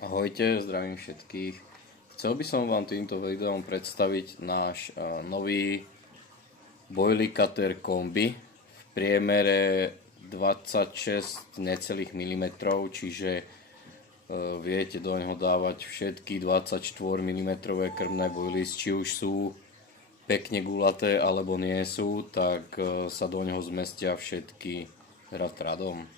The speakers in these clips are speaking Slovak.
Ahojte, zdravím všetkých. Chcel by som vám týmto videom predstaviť náš nový boilie cutter kombi v priemere 26 necelých milimetrov, čiže viete do neho dávať všetky 24 mm krmné boilies, či už sú pekne gulaté alebo nie sú, tak sa do neho zmestia všetky rad radom.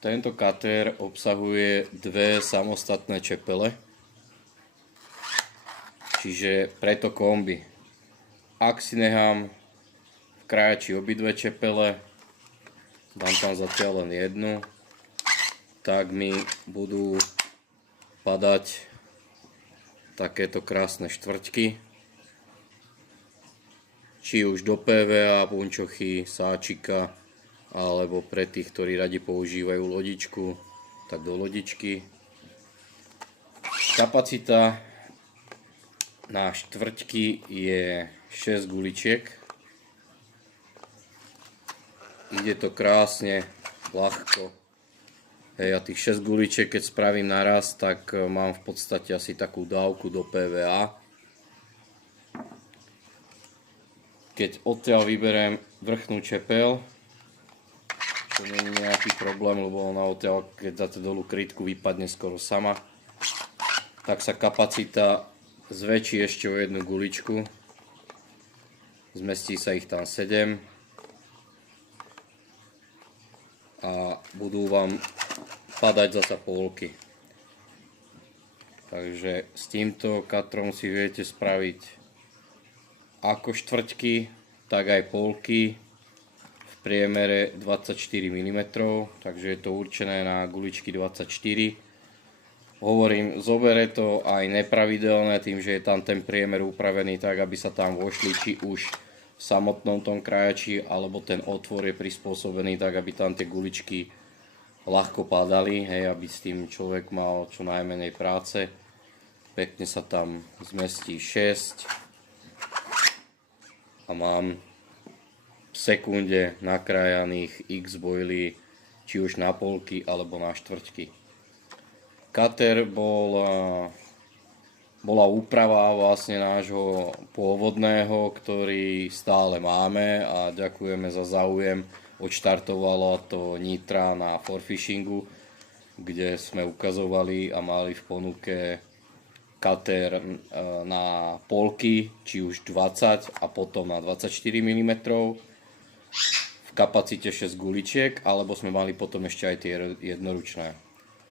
Tento cutter obsahuje dve samostatné čepele, čiže preto kombi. Ak si nechám v krájači obidve čepele, dám tam zatiaľ len jednu, tak mi budú padať takéto krásne štvrťky, či už do PVA, punčochy, sáčika, alebo pre tých, ktorí radi používajú lodičku, tak do lodičky. Kapacita na štvrťky je 6 guličiek. Ide to krásne, ľahko. Hej, a tých 6 guličiek, keď spravím naraz, tak mám v podstate asi takú dávku do PVA. Keď odtiaľ vyberiem vrchnú čepel, to nie je nejaký problém, lebo ona odtiaľ, keď dáte dolu krytku, vypadne skoro sama. Tak sa kapacita zväčší ešte o jednu guličku. Zmestí sa ich tam 7. A budú vám padať zasa polky. Takže s týmto cutterom si viete spraviť ako štvrťky, tak aj polky v priemere 24 mm, takže je to určené na guličky 24. Hovorím, zobere to aj nepravidelné, tým, že je tam ten priemer upravený tak, aby sa tam vošli či už v samotnom tom krájači, alebo ten otvor je prispôsobený tak, aby tam tie guličky ľahko padali, hej, aby s tým človek mal čo najmenej práce. Pekne sa tam zmestí 6 a mám v sekunde nakrájaných x boilí, či už na polky alebo na štvrťky. Cutter bola úprava vlastne nášho pôvodného, ktorý stále máme, a ďakujeme za záujem. Odštartovalo to Nitra na forfishingu, kde sme ukazovali a mali v ponuke cutter na polky, či už 20 a potom na 24 mm v kapacite 6 guličiek, alebo sme mali potom ešte aj tie jednoručné.